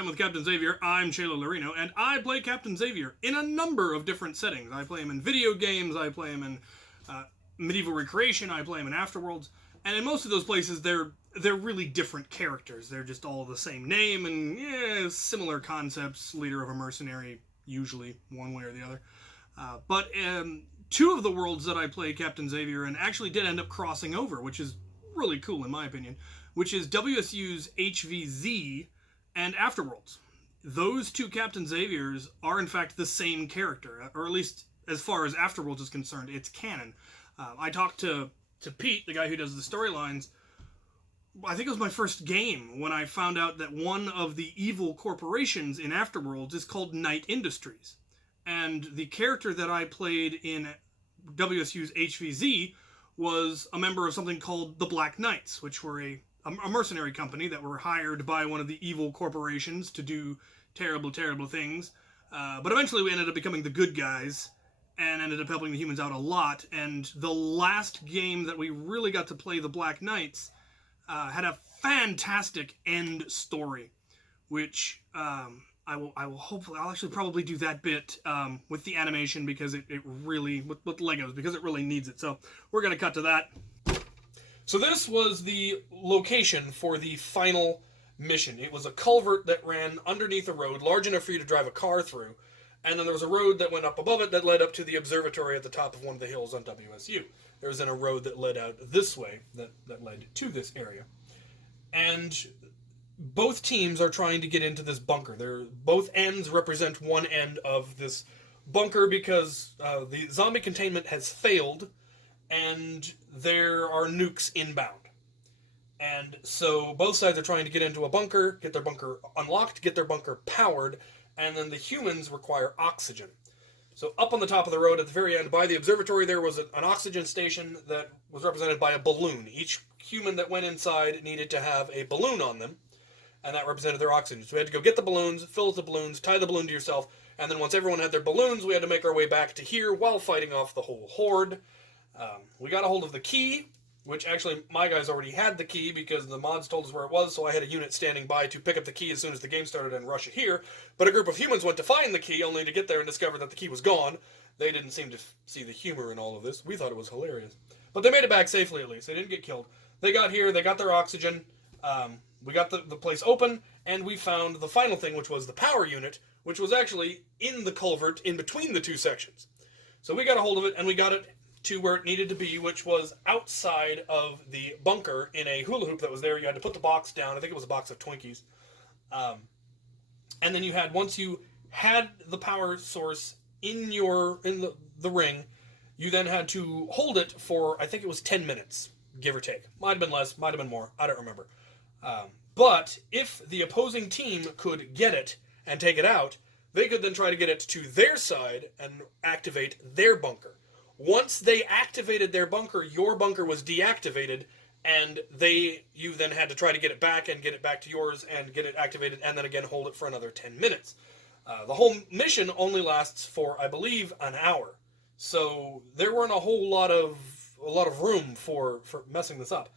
Time with Captain Xavier. I'm Chaylo Laurino, and I play Captain Xavier in a number of different settings. I play him in video games, I play him in medieval recreation, I play him in Afterworlds, and in most of those places, they're really different characters. They're just all the same name and similar concepts. Leader of a mercenary, usually one way or the other. But two of the worlds that I play Captain Xavier in actually did end up crossing over, which is really cool in my opinion, which is WSU's HvZ and Afterworlds. Those two Captain Xaviers are in fact the same character, or at least as far as Afterworlds is concerned, it's canon. I talked to Pete, the guy who does the storylines. I think it was my first game when I found out that one of the evil corporations in Afterworlds is called Knight Industries. And the character that I played in WSU's HvZ was a member of something called the Black Knights, which were a mercenary company that were hired by one of the evil corporations to do terrible, terrible things. But eventually we ended up becoming the good guys and ended up helping the humans out a lot. And the last game that we really got to play the Black Knights had a fantastic end story, which I will hopefully, I'll actually probably do that bit with the animation because it really, with Legos, because it really needs it. So we're going to cut to that. So this was the location for the final mission. It was a culvert that ran underneath a road large enough for you to drive a car through. And then there was a road that went up above it that led up to the observatory at the top of one of the hills on WSU. There was then a road that led out this way that led to this area. And both teams are trying to get into this bunker. Both ends represent one end of this bunker because the zombie containment has failed and there are nukes inbound. And so both sides are trying to get into a bunker, get their bunker unlocked, get their bunker powered, and then the humans require oxygen. So up on the top of the road at the very end by the observatory there was an oxygen station that was represented by a balloon. Each human that went inside needed to have a balloon on them, and that represented their oxygen. So we had to go get the balloons, fill the balloons, tie the balloon to yourself, and then once everyone had their balloons, we had to make our way back to here while fighting off the whole horde. We got a hold of the key, which actually my guys already had the key because the mods told us where it was, so I had a unit standing by to pick up the key as soon as the game started and rush it here. But a group of humans went to find the key, only to get there and discover that the key was gone. They didn't seem to see the humor in all of this. We thought it was hilarious. But they made it back safely at least. They didn't get killed. They got here, they got their oxygen, we got the place open, and we found the final thing, which was the power unit, which was actually in the culvert in between the two sections. So we got a hold of it, and we got it to where it needed to be, which was outside of the bunker in a hula hoop that was there. You had to put the box down. I think it was a box of Twinkies. And then you had, once you had the power source in the ring, you then had to hold it for, I think it was 10 minutes, give or take. Might have been less, might have been more. I don't remember. But if the opposing team could get it and take it out, they could then try to get it to their side and activate their bunker. Once they activated their bunker, your bunker was deactivated, and you then had to try to get it back and get it back to yours and get it activated, and then again hold it for another 10 minutes. The whole mission only lasts for, I believe, an hour. So there weren't a whole lot of room for messing this up.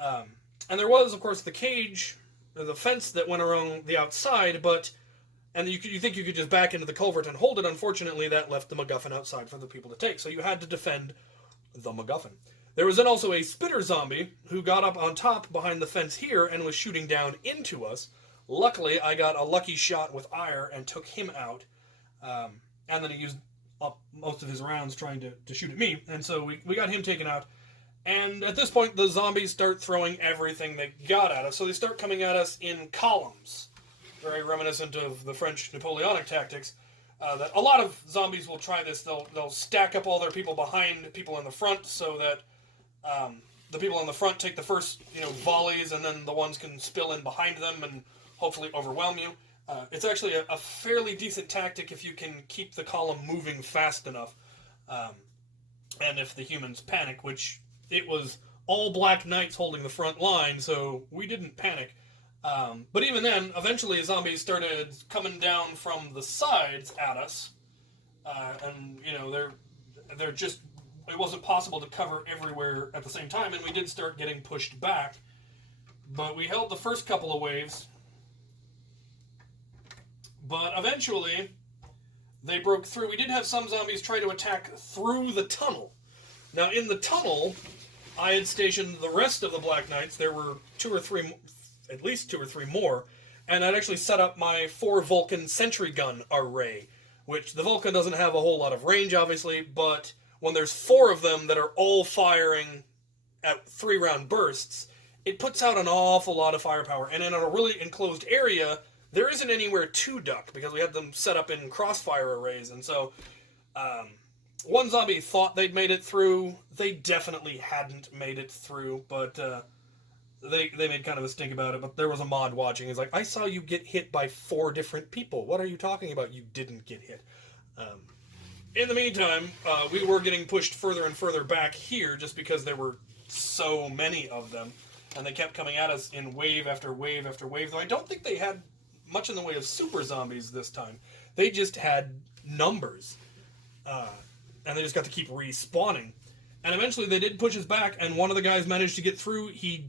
And there was, of course, the cage, the fence that went around the outside, and you think you could just back into the culvert and hold it. Unfortunately, that left the MacGuffin outside for the people to take, so you had to defend the MacGuffin. There was then also a spitter zombie who got up on top behind the fence here and was shooting down into us. Luckily, I got a lucky shot with ire and took him out, and then he used up most of his rounds trying to shoot at me, and so we got him taken out. And at this point, the zombies start throwing everything they got at us, so they start coming at us in columns. Very reminiscent of the French Napoleonic tactics. That a lot of zombies will try this. They'll stack up all their people behind people in the front so that the people in the front take the first volleys, and then the ones can spill in behind them and hopefully overwhelm you. It's actually a fairly decent tactic if you can keep the column moving fast enough. And if the humans panic, which it was all Black Knights holding the front line, so we didn't panic. But even then, eventually zombies started coming down from the sides at us, and they're just, it wasn't possible to cover everywhere at the same time, and we did start getting pushed back. But we held the first couple of waves, But eventually, they broke through. We did have some zombies try to attack through the tunnel. Now, in the tunnel, I had stationed the rest of the Black Knights. There were at least two or three more, and I'd actually set up my 4 Vulcan sentry gun array, which the Vulcan doesn't have a whole lot of range, obviously, but when there's 4 of them that are all firing at 3-round bursts, it puts out an awful lot of firepower. And in a really enclosed area, there isn't anywhere to duck, because we had them set up in crossfire arrays, and so one zombie thought they'd made it through. They definitely hadn't made it through, but they made kind of a stink about it. But there was a mod watching. He's like, I saw you get hit by 4 different people. What are you talking about? You didn't get hit. In the meantime, we were getting pushed further and further back here just because there were so many of them. And they kept coming at us in wave after wave after wave. Though I don't think they had much in the way of super zombies this time. They just had numbers. And they just got to keep respawning. And eventually they did push us back, and one of the guys managed to get through. He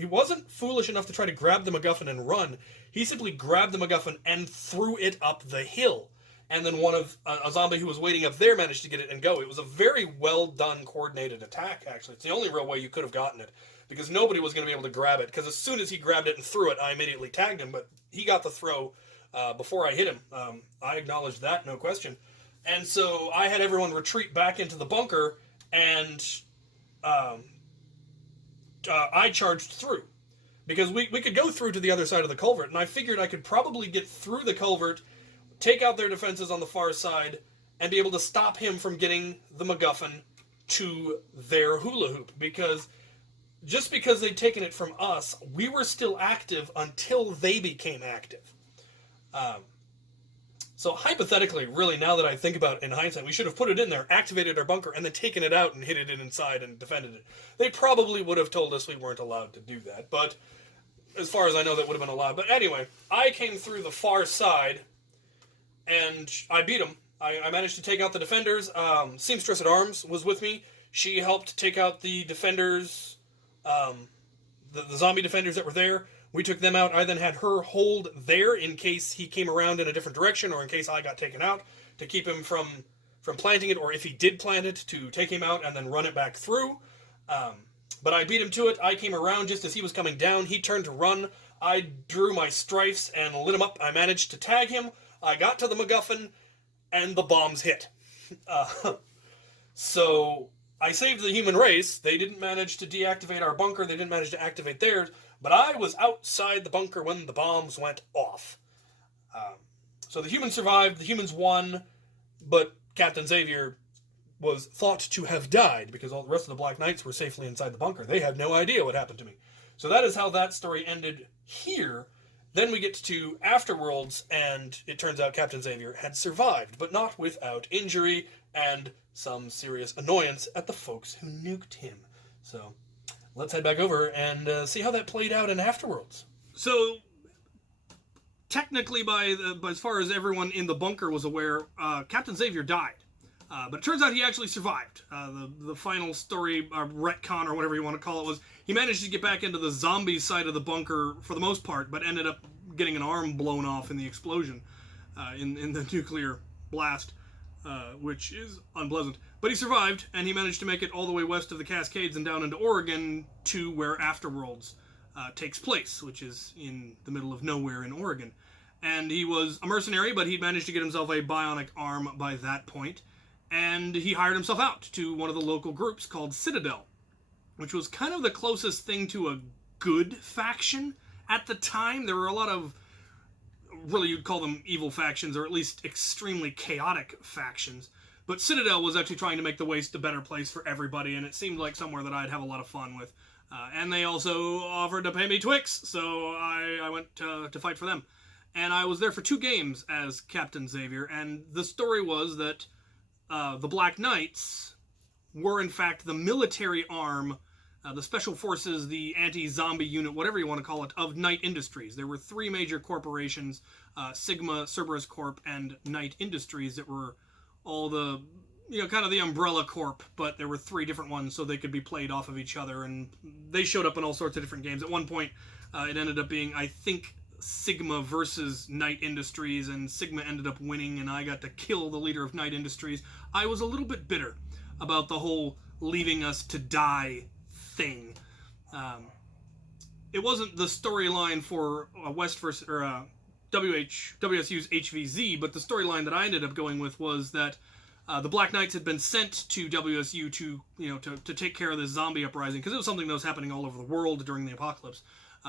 wasn't foolish enough to try to grab the MacGuffin and run. He simply grabbed the MacGuffin and threw it up the hill. And then a zombie who was waiting up there managed to get it and go. It was a very well done, coordinated attack, actually. It's the only real way you could have gotten it, because nobody was going to be able to grab it. Because as soon as he grabbed it and threw it, I immediately tagged him, but he got the throw before I hit him. I acknowledged that, no question. And so I had everyone retreat back into the bunker, and I charged through. Because we could go through to the other side of the culvert, and I figured I could probably get through the culvert, take out their defenses on the far side, and be able to stop him from getting the MacGuffin to their hula hoop. Because just because they'd taken it from us, we were still active until they became active. So hypothetically, really, now that I think about it in hindsight, we should have put it in there, activated our bunker, and then taken it out and hit it inside and defended it. They probably would have told us we weren't allowed to do that, but as far as I know, that would have been allowed. But anyway, I came through the far side, and I beat them. I managed to take out the defenders. Seamstress at Arms was with me. She helped take out the defenders, the zombie defenders that were there. We took them out. I then had her hold there in case he came around in a different direction, or in case I got taken out, to keep him from planting it, or if he did plant it, to take him out and then run it back through. But I beat him to it. I came around just as he was coming down. He turned to run. I drew my strifes and lit him up. I managed to tag him. I got to the MacGuffin, and the bombs hit. So I saved the human race. They didn't manage to deactivate our bunker. They didn't manage to activate theirs. But I was outside the bunker when the bombs went off. So the humans survived, the humans won, but Captain Xavier was thought to have died because all the rest of the Black Knights were safely inside the bunker. They had no idea what happened to me. So that is how that story ended here. Then we get to Afterworlds, and it turns out Captain Xavier had survived, but not without injury and some serious annoyance at the folks who nuked him. So let's head back over and see how that played out in Afterworlds. So, technically, by as far as everyone in the bunker was aware, Captain Xavier died. But it turns out he actually survived. The final story, retcon, or whatever you want to call it, was he managed to get back into the zombie side of the bunker for the most part, but ended up getting an arm blown off in the explosion, in the nuclear blast, which is unpleasant. But he survived, and he managed to make it all the way west of the Cascades and down into Oregon to where Afterworlds takes place, which is in the middle of nowhere in Oregon. And he was a mercenary, but he'd managed to get himself a bionic arm by that point. And he hired himself out to one of the local groups called Citadel, which was kind of the closest thing to a good faction at the time. There were a lot of, really you'd call them evil factions, or at least extremely chaotic factions. But Citadel was actually trying to make the Waste a better place for everybody, and it seemed like somewhere that I'd have a lot of fun with. And they also offered to pay me Twix, so I went to fight for them. And I was there for 2 games as Captain Xavier, and the story was that the Black Knights were, in fact, the military arm, the special forces, the anti-zombie unit, whatever you want to call it, of Knight Industries. There were 3 major corporations, Sigma, Cerberus Corp, and Knight Industries, that were all the, kind of the umbrella corp, but there were 3 different ones so they could be played off of each other, and they showed up in all sorts of different games. At one point, it ended up being, I think, Sigma versus Knight Industries, and Sigma ended up winning, and I got to kill the leader of Knight Industries. I was a little bit bitter about the whole leaving us to die thing. It wasn't the storyline for WSU's HvZ, but the storyline that I ended up going with was that the Black Knights had been sent to WSU to take care of this zombie uprising, because it was something that was happening all over the world during the apocalypse.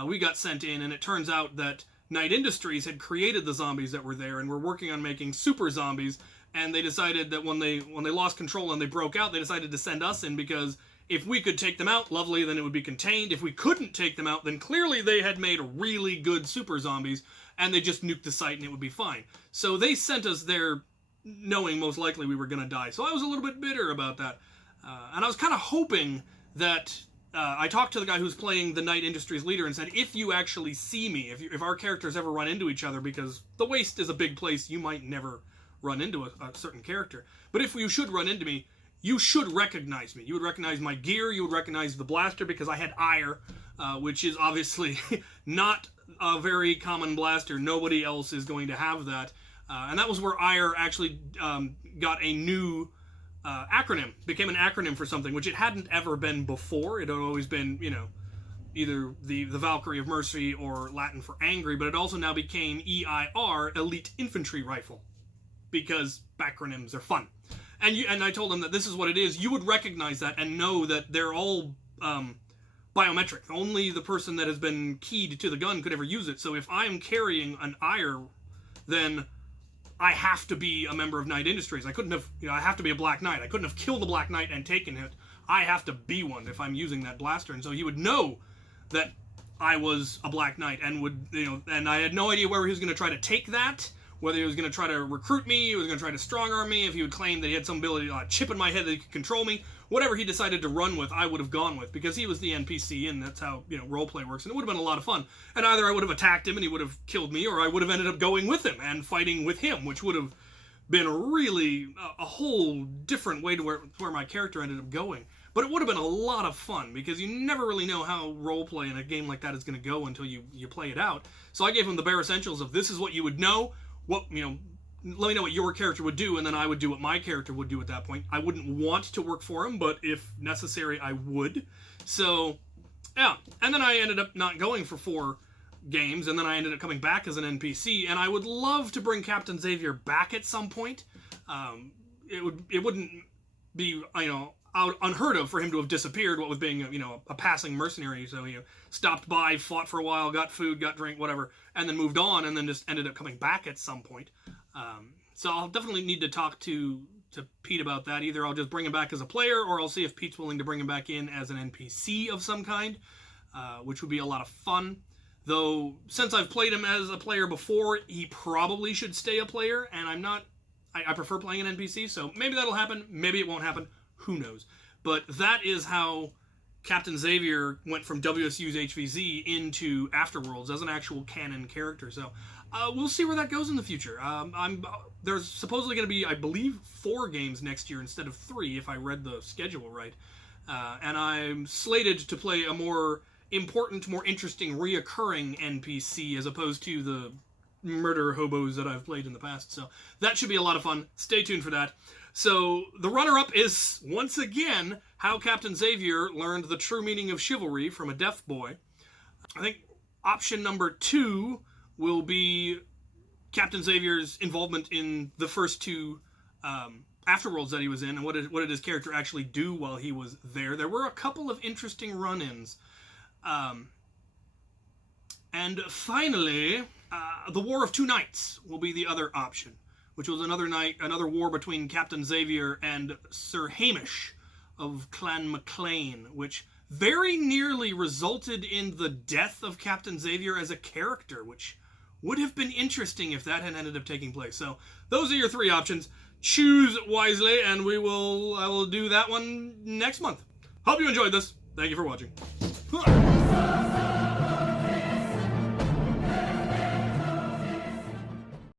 We got sent in, and it turns out that Knight Industries had created the zombies that were there, and were working on making super zombies. And they decided that when they lost control and they broke out, they decided to send us in, because if we could take them out, lovely, then it would be contained. If we couldn't take them out, then clearly they had made really good super zombies, and they just nuked the site and it would be fine. So they sent us there knowing most likely we were going to die. So I was a little bit bitter about that. And I was kind of hoping that... I talked to the guy who's playing the Knight Industries leader and said, if you actually see me, if our characters ever run into each other, because the Waste is a big place, you might never run into a certain character. But if you should run into me, you should recognize me. You would recognize my gear, you would recognize the blaster, because I had ire, which is obviously not a very common blaster. Nobody else is going to have that. And that was where ire actually got a new... acronym, became an acronym for something, which it hadn't ever been before. It had always been, either the Valkyrie of Mercy or Latin for angry, but it also now became EIR, Elite Infantry Rifle, because acronyms are fun. And I told him that this is what it is. You would recognize that and know that they're all biometric. Only the person that has been keyed to the gun could ever use it. So if I'm carrying an ire, then I have to be a member of Knight Industries. I couldn't have, I have to be a Black Knight. I couldn't have killed the Black Knight and taken it. I have to be one if I'm using that blaster. And so he would know that I was a Black Knight, and would, and I had no idea where he was going to try to take that, whether he was going to try to recruit me, he was going to try to strong arm me, if he would claim that he had some ability to chip in my head that he could control me. Whatever he decided to run with, I would have gone with, because he was the NPC, and that's how, roleplay works, and it would have been a lot of fun. And either I would have attacked him and he would have killed me, or I would have ended up going with him and fighting with him, which would have been really a whole different way to where my character ended up going. But it would have been a lot of fun, because you never really know how roleplay in a game like that is going to go until you play it out. So I gave him the bare essentials of, this is what you would know, let me know what your character would do, and then I would do what my character would do at that point. I wouldn't want to work for him, but if necessary, I would. So, yeah. And then I ended up not going for 4 games, and then I ended up coming back as an NPC, and I would love to bring Captain Xavier back at some point. It wouldn't be, unheard of for him to have disappeared, what with being, a passing mercenary. So he stopped by, fought for a while, got food, got drink, whatever, and then moved on, and then just ended up coming back at some point. So I'll definitely need to talk to Pete about that. Either I'll just bring him back as a player, or I'll see if Pete's willing to bring him back in as an NPC of some kind, which would be a lot of fun. Though, since I've played him as a player before, he probably should stay a player, and I prefer playing an NPC, so maybe that'll happen, maybe it won't happen, who knows. But that is how Captain Xavier went from WSU's HvZ into Afterworlds as an actual canon character. So we'll see where that goes in the future. There's supposedly going to be, I believe, 4 games next year instead of 3, if I read the schedule right. And I'm slated to play a more important, more interesting, reoccurring NPC as opposed to the murder hobos that I've played in the past. So that should be a lot of fun. Stay tuned for that. So the runner-up is, once again, how Captain Xavier learned the true meaning of chivalry from a deaf boy. I think option number 2 will be Captain Xavier's involvement in the first 2 Afterworlds that he was in, and what did his character actually do while he was there. There were a couple of interesting run-ins. And finally, the War of Two Knights will be the other option, which was another war between Captain Xavier and Sir Hamish of Clan MacLean, which very nearly resulted in the death of Captain Xavier as a character, which would have been interesting if that had ended up taking place. So those are your 3 options. Choose wisely, and I will do that one next month. Hope you enjoyed this. Thank you for watching.